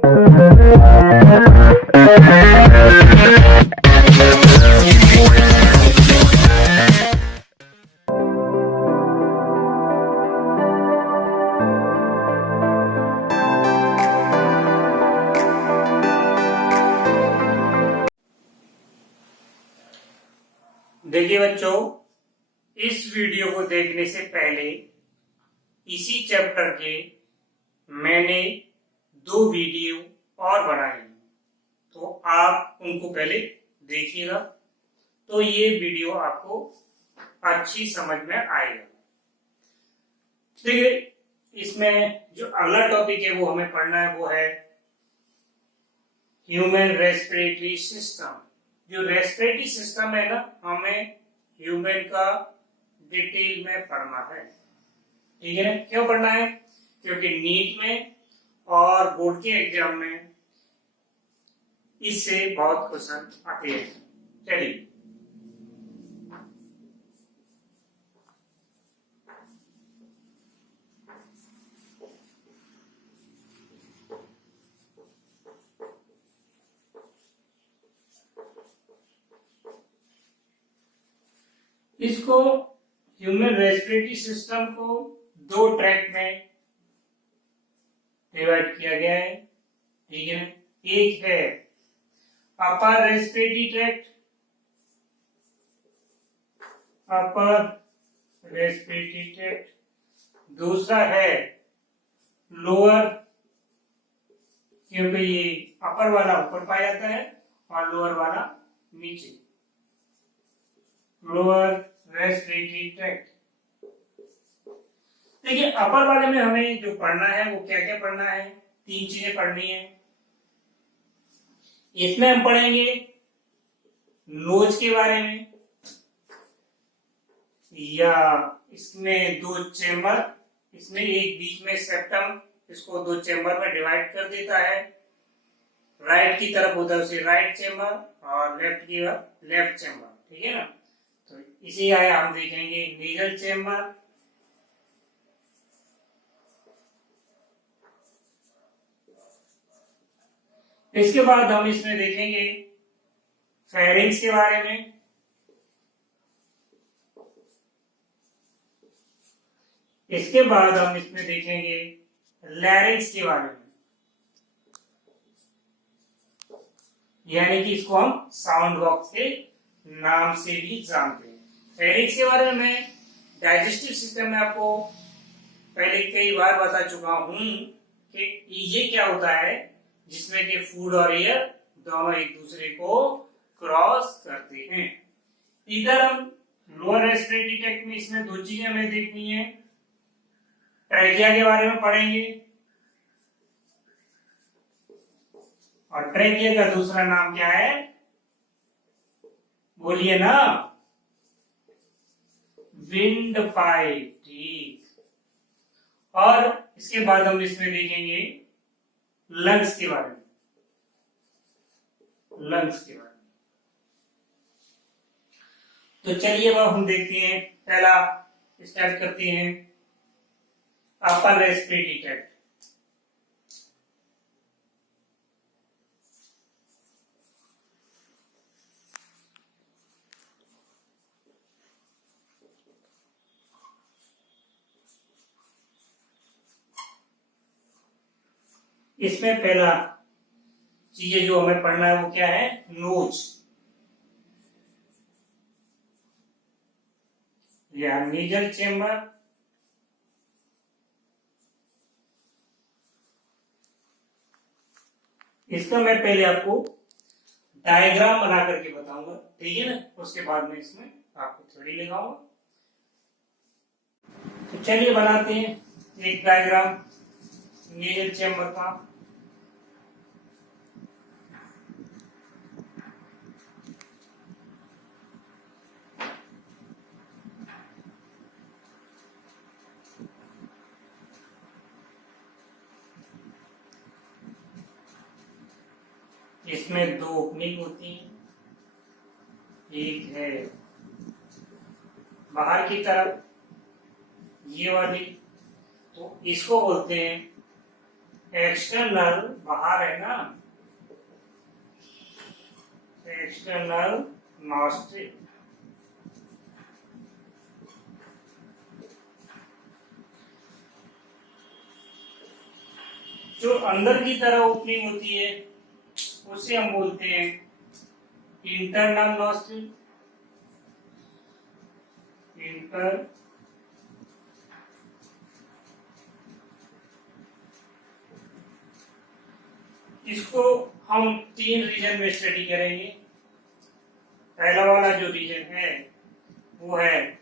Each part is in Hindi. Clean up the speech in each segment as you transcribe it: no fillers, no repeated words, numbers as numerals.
देखिए बच्चों, इस वीडियो को देखने से पहले इसी चैप्टर के मैंने 2 वीडियो और बनाए, तो आप उनको पहले देखिएगा, तो ये वीडियो आपको अच्छी समझ में आएगा। ठीक है, इसमें जो अगला टॉपिक है वो हमें पढ़ना है, वो है ह्यूमन रेस्पिरेटरी सिस्टम। जो रेस्पिरेटरी सिस्टम है ना, हमें ह्यूमन का डिटेल में पढ़ना है। ठीक है ना? क्यों पढ़ना है? क्योंकि नीट में और बोर्ड के एग्जाम में इससे बहुत क्वेश्चन आते हैं। चलिए, इसको ह्यूमन रेस्पिरेटरी सिस्टम को 2 ट्रैक में डिवाइड किया गया है। ठीक है ना? एक है upper respiratory tract, upper respiratory tract, दूसरा है लोअर, क्योंकि ये अपर वाला ऊपर पाया जाता है और लोअर वाला नीचे, लोअर रेस्पिरेटरी ट्रैक्ट। देखिए, अपर वाले में हमें जो पढ़ना है वो क्या क्या पढ़ना है? 3 चीजें पढ़नी है। इसमें हम पढ़ेंगे नोज के बारे में, या इसमें 2 चेंबर, इसमें एक बीच में सेप्टम, इसको 2 चेंबर में डिवाइड कर देता है। राइट की तरफ होता है उसे राइट चेंबर और लेफ्ट की तरफ लेफ्ट चेंबर। ठीक है ना? तो इसी आया हम देखेंगे नेजल चेंबर, इसके बाद हम इसमें देखेंगे फेरिंग्स के बारे में, इसके बाद हम इसमें देखेंगे लैरिंग्स के बारे में, यानी कि इसको हम साउंड बॉक्स के नाम से भी जानते हैं। फेरिंग्स के बारे में डाइजेस्टिव सिस्टम में आपको पहले कई बार बता चुका हूं कि ये क्या होता है, जिसमें कि फूड और एयर दोनों एक दूसरे को क्रॉस करते हैं। इधर हम लोअर रेस्पिरेटरी ट्रैक्ट में इसमें 2 चीजें हमें देखनी है। ट्रैकिया के बारे में पढ़ेंगे, और ट्रैकिया का दूसरा नाम क्या है? बोलिए ना, विंड पाइप। ठीक। और इसके बाद हम इसमें देखेंगे लंग्स के बारे में, लंग्स के बारे में। तो चलिए अब हम देखते हैं, पहला स्टार्ट करते हैं अपर रेस्पिरेटरी ट्रैक्ट। इसमें पहला चीजें जो हमें पढ़ना है वो क्या है? नोज, या नेजल चेंबर, इसका मैं पहले आपको डायग्राम बना करके बताऊंगा। ठीक है ना? उसके बाद में इसमें आपको थ्योरी लगाऊंगा। तो चलिए बनाते हैं एक डायग्राम नेजल चेंबर का। इसमें 2 ओपनिंग होती हैं, एक है बाहर की तरफ ये वाली, तो इसको बोलते हैं एक्सटर्नल बाहर है ना, एक्सटर्नल नॉस्ट्रिल। जो अंदर की तरह ओपनिंग होती है उसे हम बोलते हैं इंटरनल नॉस्ट्रिल। इंटर इसको हम 3 रीजन में स्टडी करेंगे। पहला वाला जो रीजन है वो है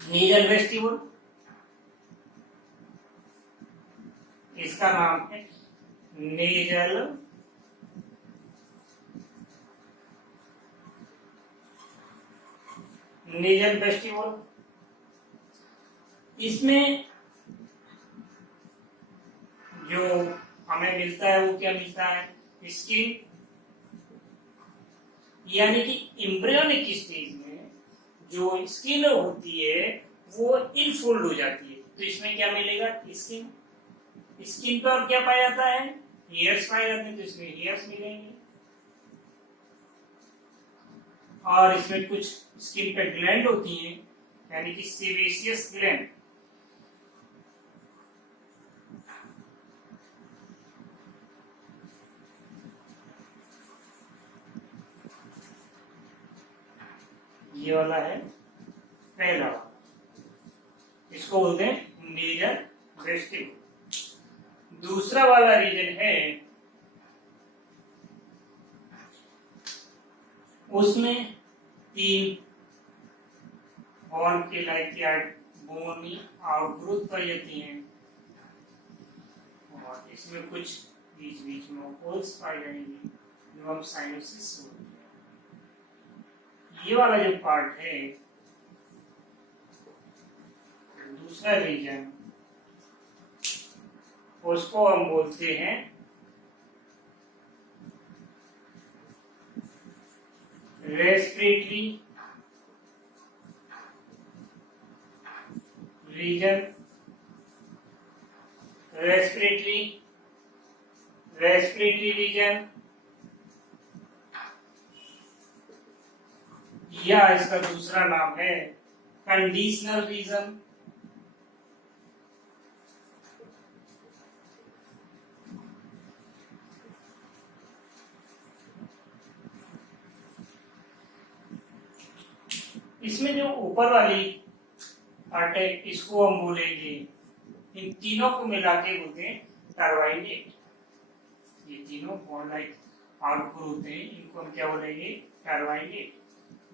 नीजल वेस्टिबुल, इसका नाम है नेजल नेजल वेस्टिबुल। इसमें जो हमें मिलता है वो क्या मिलता है, स्किन, यानी कि एम्ब्रियोनिक स्टेज में जो स्किन होती है वो इनफोल्ड हो जाती है, तो इसमें क्या मिलेगा, स्किन। स्किन पर क्या पाया जाता है, हेयर्स पाए जाते हैं, तो इसमें हेयर्स मिलेंगे। और इसमें कुछ स्किन पे ग्लैंड होती हैं, यानी कि सेबेशियस ग्लैंड। ये वाला है पहला वाला, इसको बोलते हैं नेजल वेस्टिबुल। दूसरा वाला रीजन है, उसमें 3 बोन के लाइक बोनी आउटग्रोथ पाई जाती हैं, और इसमें कुछ बीच बीच में होल्स पाई जाएंगी जो हम साइनोसिस बोलते हैं। ये वाला जो पार्ट है, दूसरा रीजन, उसको हम बोलते हैं रेस्पिरेटरी रीजन। रेस्पिरेटरी रीजन, या इसका दूसरा नाम है कंडीशनल रीजन। इसमें जो ऊपर वाली पार्ट है इसको हम बोलेंगे, इन तीनों को मिला के बोलते हैं टर्बाइनेट। ये तीनों बॉन्ड लाइक आउटपुट होते हैं, इनको हम क्या बोलेंगे, टर्बाइनेट।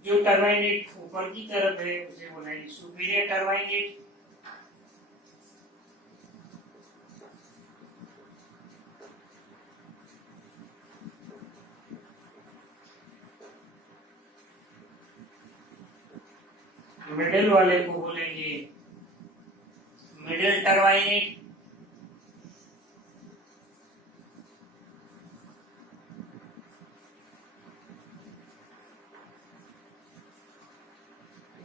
जो टर्बाइनेट ऊपर की तरफ है उसे बोलेंगे सुपीरियर टर्बाइनेट। मिडिल वाले को बोलेंगे मिडिल टर्बाइनेट।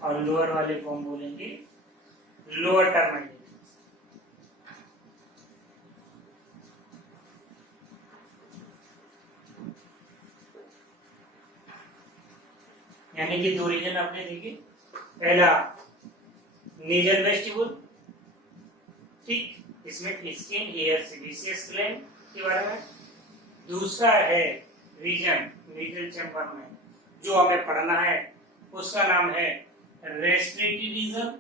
और लोअर वाले को हम बोलेंगे लोअर टर्बाइनेट। यानी कि 2 रीजन आपने देखे, पहला नेजल वेस्टिबुल, ठीक, इसमें स्किन, हेयर, सेबेशियस ग्लैंड के बारे में। दूसरा है रीजन नेजल चैम्बर में जो हमें पढ़ना है, उसका नाम है रेस्पिरेटरी रीजन,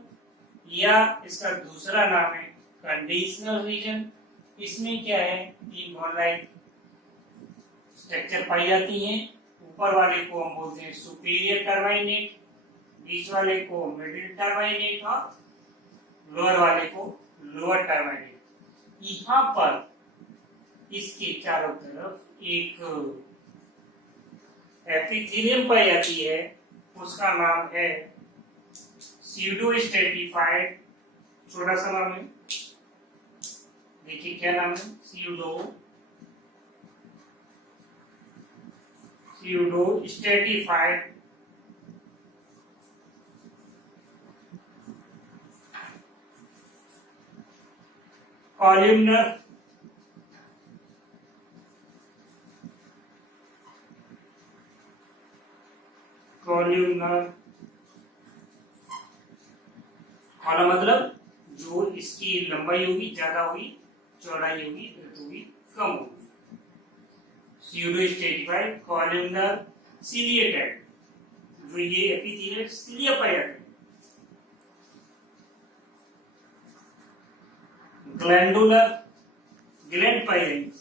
या इसका दूसरा नाम है कंडीशनल रीजन। इसमें क्या है, 3 बॉन्ड लाइक स्ट्रक्चर पाई जाती हैं। ऊपर वाले को हम बोलते हैं सुपीरियर टर्बाइनेट, बीच वाले को मिडिल टर्बाइनेट, और लोअर वाले को लोअर टर्बाइनेट। यहाँ पर इसके चारों तरफ एक एपिथेलियम पाई जाती है, उसका नाम है स्यूडो स्ट्रेटिफाइड। छोटा सा नाम है, देखिए क्या नाम है, pseudo stratified columnar, columnar column मतलब जो इसकी लंबाई होगी ज्यादा होगी, चौड़ाई होगी ब्रेड्थ होगी कम होगी। स्यूडो स्ट्रेटिफाइड कॉलमनर सिलिएटेड, जो ये एपिथेलियल सिलिया पाए जाते हैं। ग्लैंडुलर, ग्लैंड पाई जाएंगी।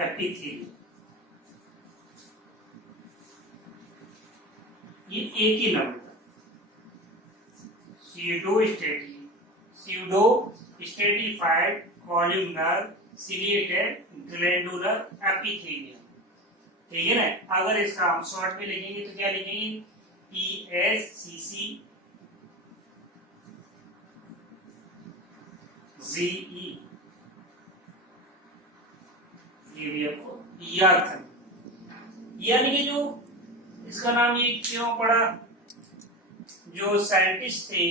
एपिथेलियल ये एक ही नाम है, pseudo stratified columnar ciliated glandular epithelium. ठीक है ना। अगर इसका हम शॉर्ट में लिखेंगे तो क्या लिखेंगे, PSCC GE, ये भी आपको याद करना। यानी कि जो इसका नाम ये क्यों पड़ा, जो साइंटिस्ट थे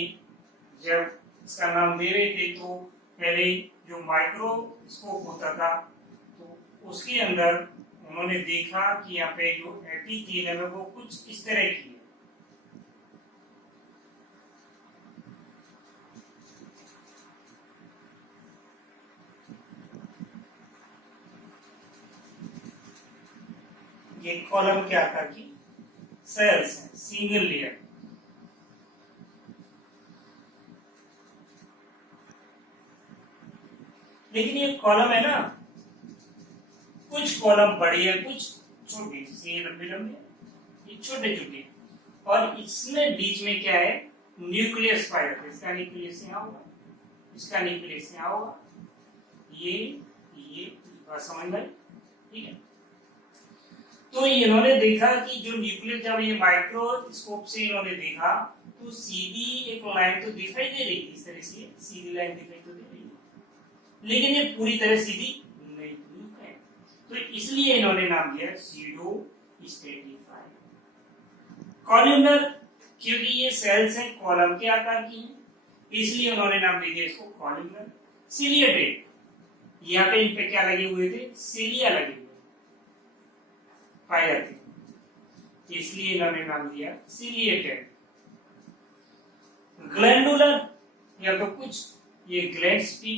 जब इसका नाम दे रहे थे तो पहले जो माइक्रोस्कोप होता था तो उसके अंदर उन्होंने देखा कि यहाँ पे जो एपिथेलियम है वो कुछ इस तरह की है। ये कॉलम के आकार की सेल्स हैं, सिंगल लेयर। लेकिन ये कॉलम है ना, कुछ कॉलम बड़ी है कुछ छोटी, ये लंबी लंबी ये छोटे छोटे, और इसमें बीच में क्या है, न्यूक्लियस पाया जाता है। इसका न्यूक्लियस यहाँ होगा, इसका न्यूक्लियस यहाँ होगा, ये बात समझ में आई। ठीक है। तो इन्होंने देखा कि जो न्यूक्लियस, जब ये माइक्रोस्कोप से इन्होंने देखा तो सीधी एक लाइन तो दिखाई दे रही थी, इस तरह से सीधी लाइन दिखाई तो दे रही है, लेकिन ये पूरी तरह सीधी नहीं है। तो इसलिए इन्होंने नाम दिया स्यूडो स्ट्रेटिफाइड कॉलमनर, क्योंकि ये सेल्स हैं कॉलम के आकार की हैं, इसलिए उन्होंने नाम दे दिया इसको कॉलमनर। सिलिएटेड, यहाँ पे इन पे क्या लगे हुए थे, सिलिया लगे हुए पाए जाते, इसलिए इन्होंने नाम दिया सिलिएटेड। ग्लैंडुलर, या तो कुछ ये ग्लैंड्स थी,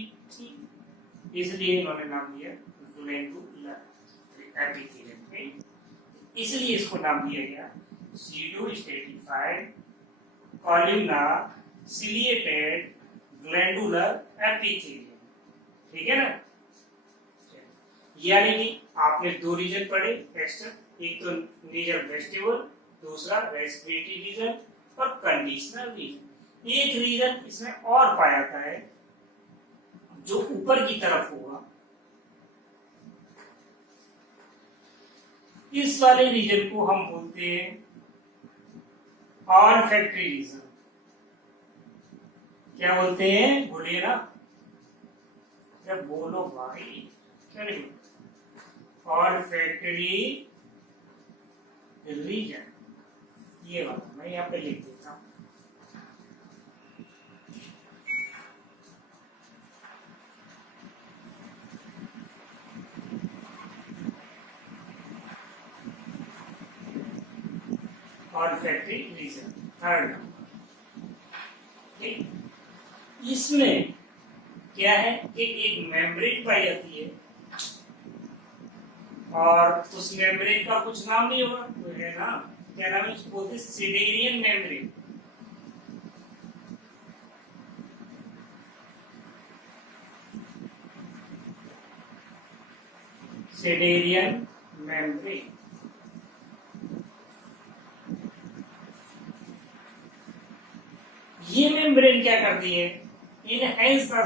इसलिए इन्होंने नाम दिया ग्लैंडुलर एपिथेलियम, इसलिए इसको नाम दिया गया pseudo stratified columnar ciliated glandular epithelium. ठीक है ना। यानी कि आपने दो रीजन पढ़े एक्स्ट्रा, एक तो नीजल वेस्टिबुल, दूसरा रेस्पिरेटरी रीजन और कंडीशनल रीजन। एक रीजन इसमें और पाया जाता है जो ऊपर की तरफ होगा, इस वाले रीजन को हम बोलते हैं ऑल्फैक्टरी रीजन। क्या बोलते हैं, बोलिए ना, क्या बोलो भाई, क्या नहीं, ऑल्फैक्टरी रीजन। ये वाला मैं यहाँ पे लिख देता हूं। Olfactory region third number. ठीक, इसमें क्या है कि एक मेम्ब्रेन पाई जाती है, और उस मेम्ब्रेन का कुछ नाम नहीं होगा, तो है ना, क्या नाम है, उसको बोलते हैं सीडेरियन मेम्ब्रेन। सीडेरियन मेम्ब्रेन। ये मेम्ब्रेन क्या करती है, enhance the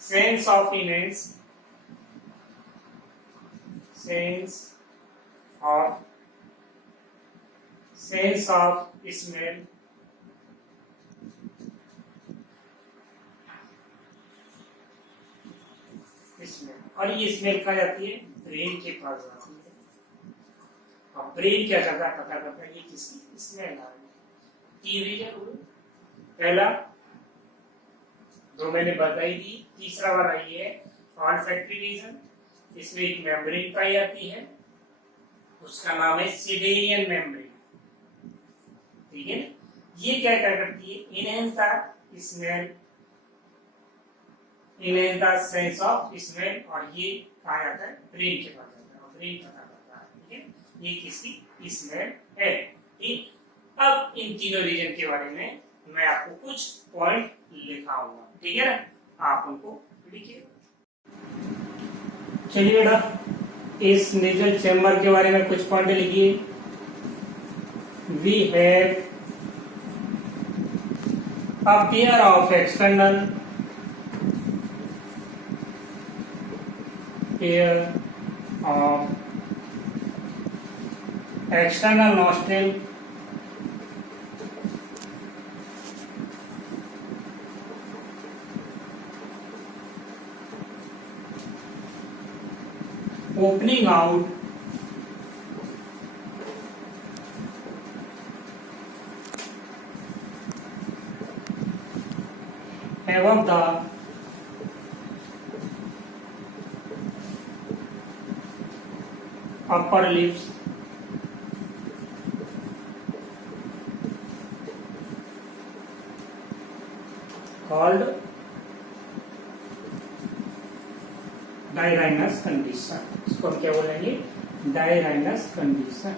sense of enhance sense of smell, और ये स्मेल कहाँ जाती है, ब्रेन के पास जाती है। अब ब्रेन क्या करता है, पता करता है ये किसकी स्मेल आ रही है। 3 रीजन हुए, पहला जो मैंने बताई दी, तीसरा वाला ये है ऑल्फैक्टरी रीजन, इसमें एक मेम्ब्रेन पाई जाती है, उसका नाम है सीडेरियन मेम्ब्रेन, ठीक है। ये क्या क्या करती है, enhance the smell, enhance the sense of smell, और ये कहा जाता है ब्रेन के पास जाता है और ब्रेन पता करता है, ठीक है, ये किसकी स्मेल है, ठीक। अब इन तीनों रीजन के बारे में मैं आपको कुछ पॉइंट लिखाऊंगा, ठीक है ना, आप उनको लिखिए। चलिए बेटा, इस नेजल चैम्बर के बारे में कुछ पॉइंट लिखिए। We have a pair of external nostril opening out above the upper lips called dirhinus condition. इसको हम क्या बोलेंगे, डायराइनस कंडीशन।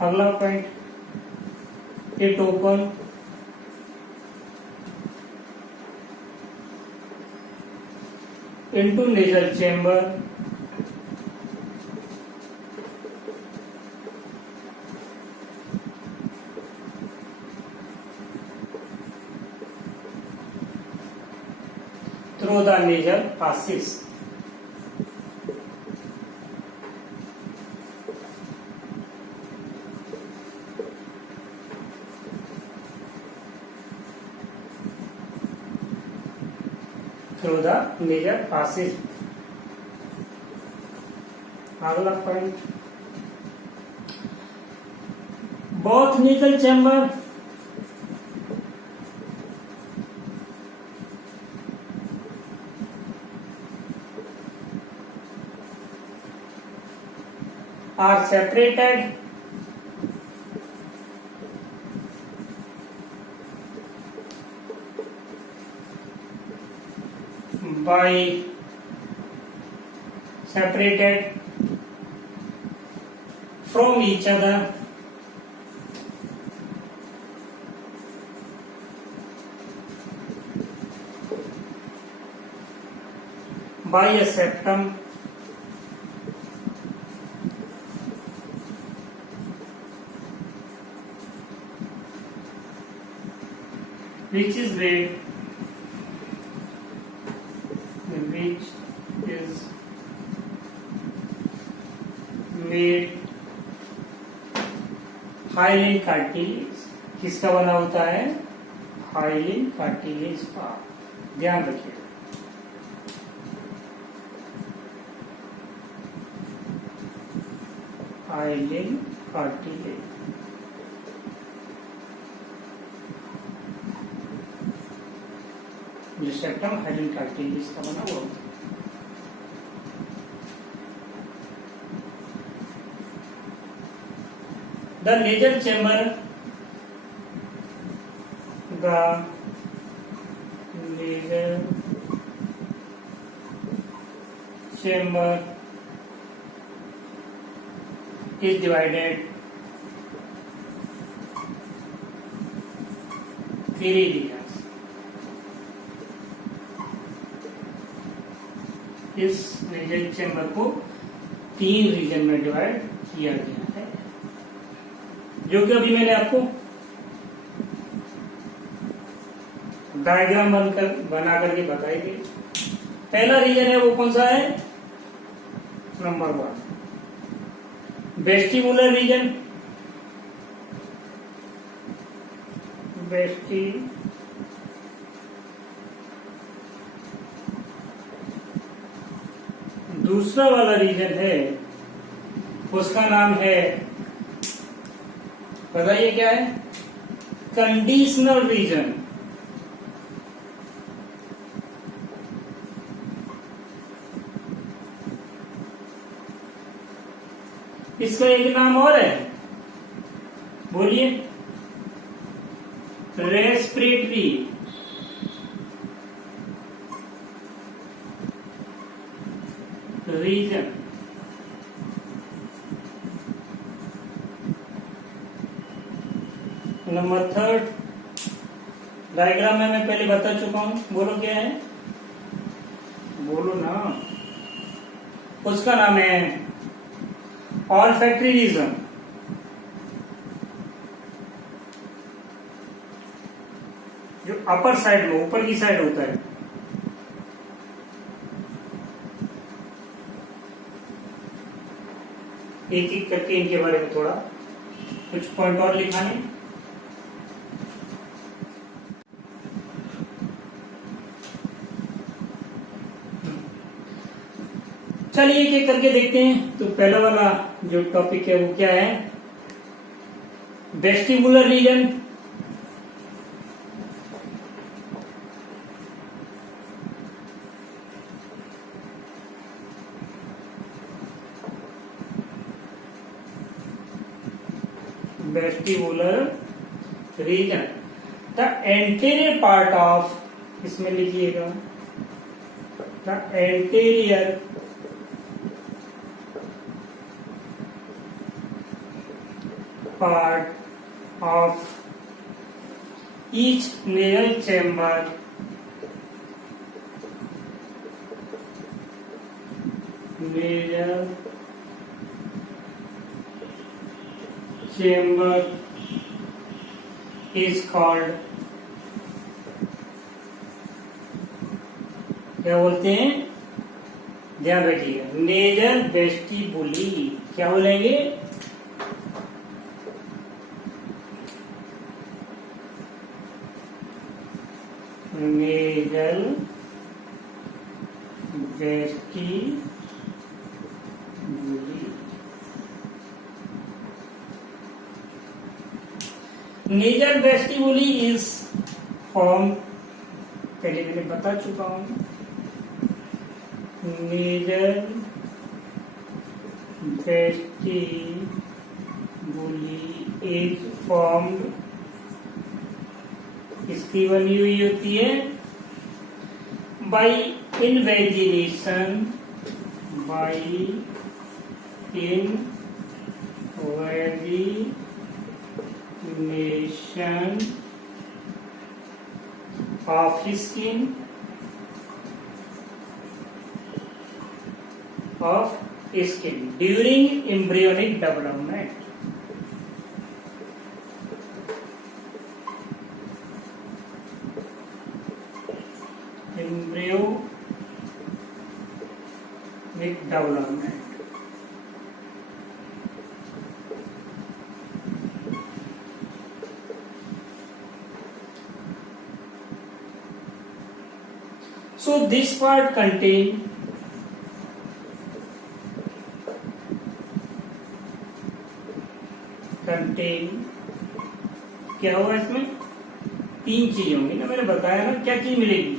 अगला point, it open into nasal chamber through the nasal passages. Through the nasal passage. अगला point, both nasal chamber are separated by separated from each other by a septum which is made hyaline cartilage. किसका बना होता है, हाइलिन कार्टिलेज का, ध्यान रखिए। हाइलिन कार्टिलेज, जो सेप्टम हाइलिन कार्टिलेज का बना हुआ होता है। The nasal chamber, the nasal chamber is divided 3 regions. इस nasal chamber को 3 रीजन में डिवाइड किया गया है, जो कि अभी मैंने आपको डायग्राम बना करके बताई थी। पहला रीजन है वो कौन सा है, नंबर 1। वेस्टिबुलर रीजन, वेस्टी दूसरा वाला रीजन है, उसका नाम है, बताइए क्या है? Conditional region. इसका एक नाम और है, बोलिए। Respiratory reason. नंबर 3 डायग्राम में मैं पहले बता चुका हूं, बोलो क्या है? बोलो ना। उसका नाम है ऑल्फैक्टरी रीजन। जो अपर साइड में, ऊपर की साइड होता है। एक एक करके इनके बारे में थोड़ा कुछ पॉइंट और लिखाने। चलिए एक एक करके देखते हैं। तो पहला वाला जो टॉपिक है वो क्या है? Vestibular region. Vestibular region, the anterior part of, इसमें लिखिएगा, the anterior part of each nasal chamber is called, क्या बोलते हैं? ध्यान रखिएगा, नेजल वेस्टिबुली। क्या बोलेंगे? Nasal vestibuli. Nasal vestibuli is form, पहले मैंने बता चुका हूं। नेजल वेस्टिबुली इज फॉर्म्ड, इसकी बनी हुई होती है by invagination, by invagination of skin, during embryonic development. embryonic development। So this part contain क्या होगा? इसमें 3 चीज होंगी ना, मैंने बताया ना। क्या चीज मिलेगी?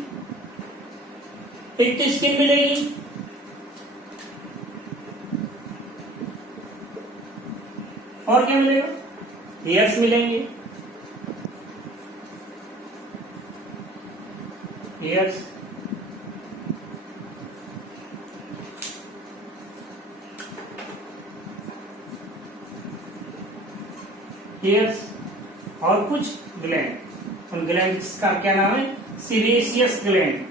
एक तो स्किन मिलेगी, और क्या मिलेगा? हेयर्स मिलेंगे, हेयर्स, हेयर्स और कुछ ग्लैंड। उन ग्लैंड का क्या नाम है? Sebaceous gland.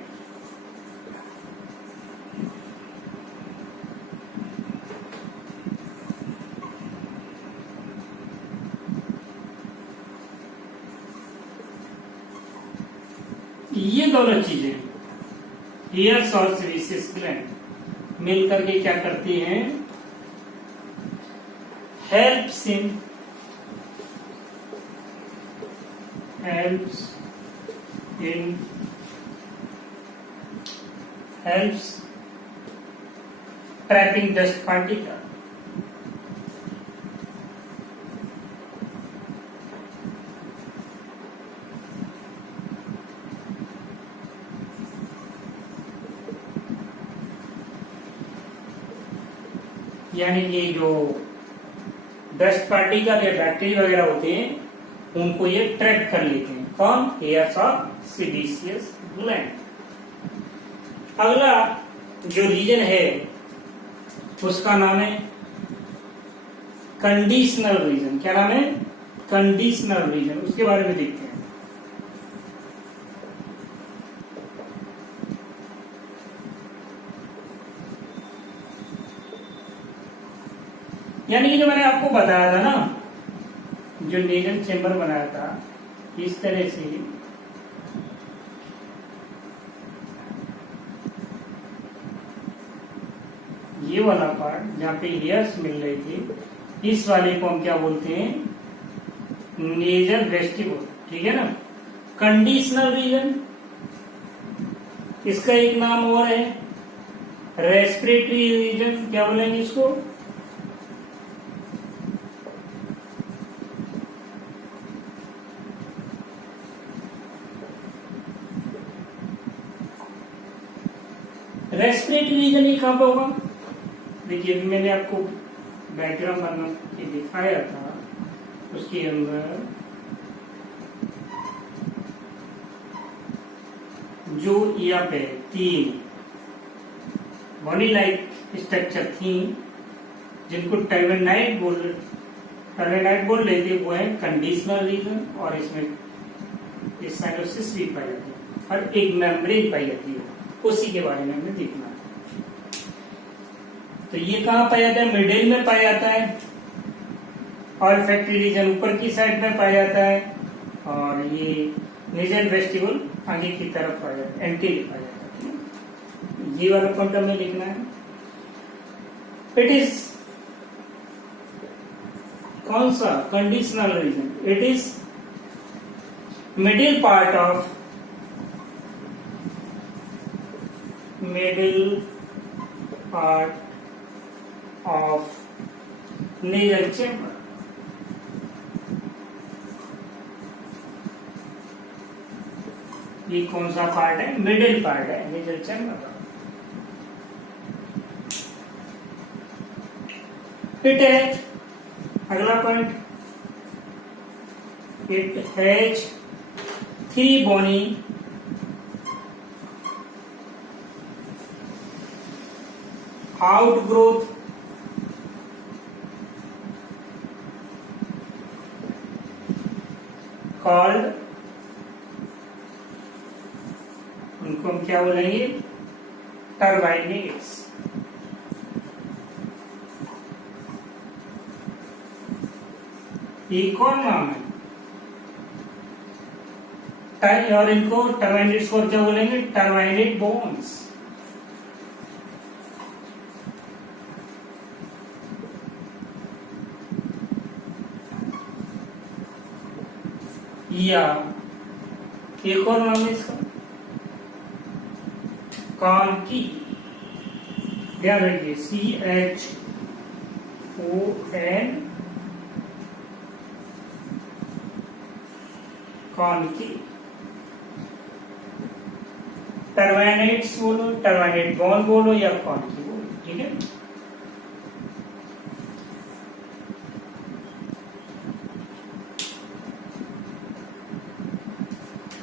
ये दोनों चीजें, हेयर्स और सीबेशियस ग्लैंड, मिल करके क्या करती हैं, हेल्प्स ट्रैपिंग डस्ट पार्टिकल। यानी कि जो डस्ट पार्टिकल या बैक्टीरिया वगैरह होते हैं उनको ये ट्रैप कर लेते हैं। कौन? Hairs of sebaceous gland. अगला जो रीजन है उसका नाम है कंडीशनल रीजन। क्या नाम है? Conditional region. उसके बारे में देखते हैं। यानी कि जो मैंने आपको बताया था ना, जो नेजल चेंबर बनाया था इस तरह से ये वाला पार्ट जहां पे हेयर्स मिल रहे थे, इस वाले को हम क्या बोलते हैं? Nasal vestibule. ठीक है ना। कंडीशनल रीजन, इसका एक नाम और है रेस्पिरेटरी रीजन। क्या बोलेंगे इसको? रेस्पिरेटरी रीजन ये कहां पर होगा? देखिए अभी मैंने आपको बैकग्राउंड बना के दिखाया था, उसके अंदर जो यहाँ पे तीन बॉडी लाइक स्ट्रक्चर थी जिनको टर्मिनाइट बोल रहे थे, वो है कंडीशनल रीजन। और इसमें साइनोसिस भी पाई जाती है और एक मेम्ब्रेन पाई जाती है, उसी के बारे में हमें देखना है। तो ये कहाँ पाया जाता है? मिडिल में पाया जाता है। और फैक्ट्री रीजन ऊपर की साइड में पाया जाता है, और ये नेजल वेस्टिबुल आगे की तरफ पाया जाता है, एंटीरियर पाया जाता है। ये वाला पॉइंट हमें लिखना है। इट इज कौन सा? Conditional region. It is middle part of nasal chamber. ये कौन सा पार्ट है? मिडिल पार्ट है नेजल चेंबर का। इट है अगला point, it has 3 bony outgrowth called, उनको हम क्या बोलेंगे? टर्बाइनेट्स। ये कौन नाम है? और इनको टर्बाइनेट्स को क्या बोलेंगे? टर्बाइनेट बोन्स। या एक और नाम है इसका कॉन्की। ध्यान रखिए, CHON कॉन्की। टर्बाइनेट्स बोलो, टर्बाइनेट बॉन बोलो या कॉन्की बोलो। ठीक है।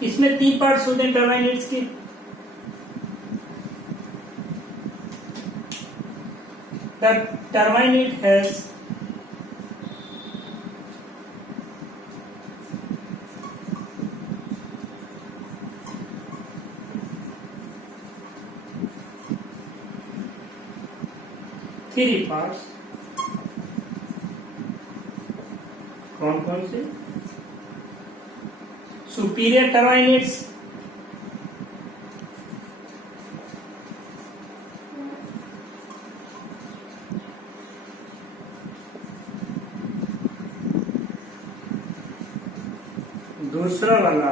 इसमें 3 पार्ट्स होते हैं टर्बाइनेट्स के। The turbinate has 3 parts। कौन कौन से? सुपीरियर टर्बाइनेट्स, दूसरा वाला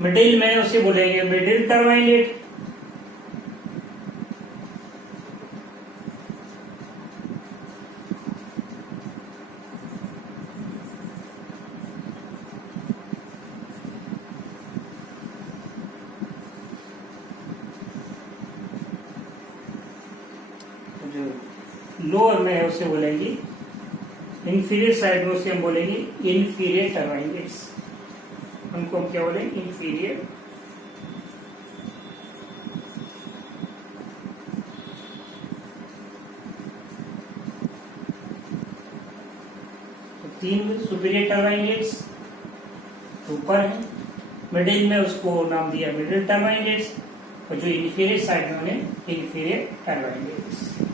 मिडिल में उसे बोलेंगे मिडिल टर्बाइनलेट। जो लोअर में है उसे बोलेंगे इंफीरियर साइड में, उसे हम बोलेंगे इंफीरियर टर्बाइनलेट्स। उनको हम क्या बोलेंगे? इंफीरियर। तो 3 सुपीरियर टर्बाइनलेट्स ऊपर है, मिडिल में उसको नाम दिया मिडिल टर्बाइनलेट्स, और जो इंफीरियर साइड में उन्हें इंफीरियर टर्बाइनलेट्स।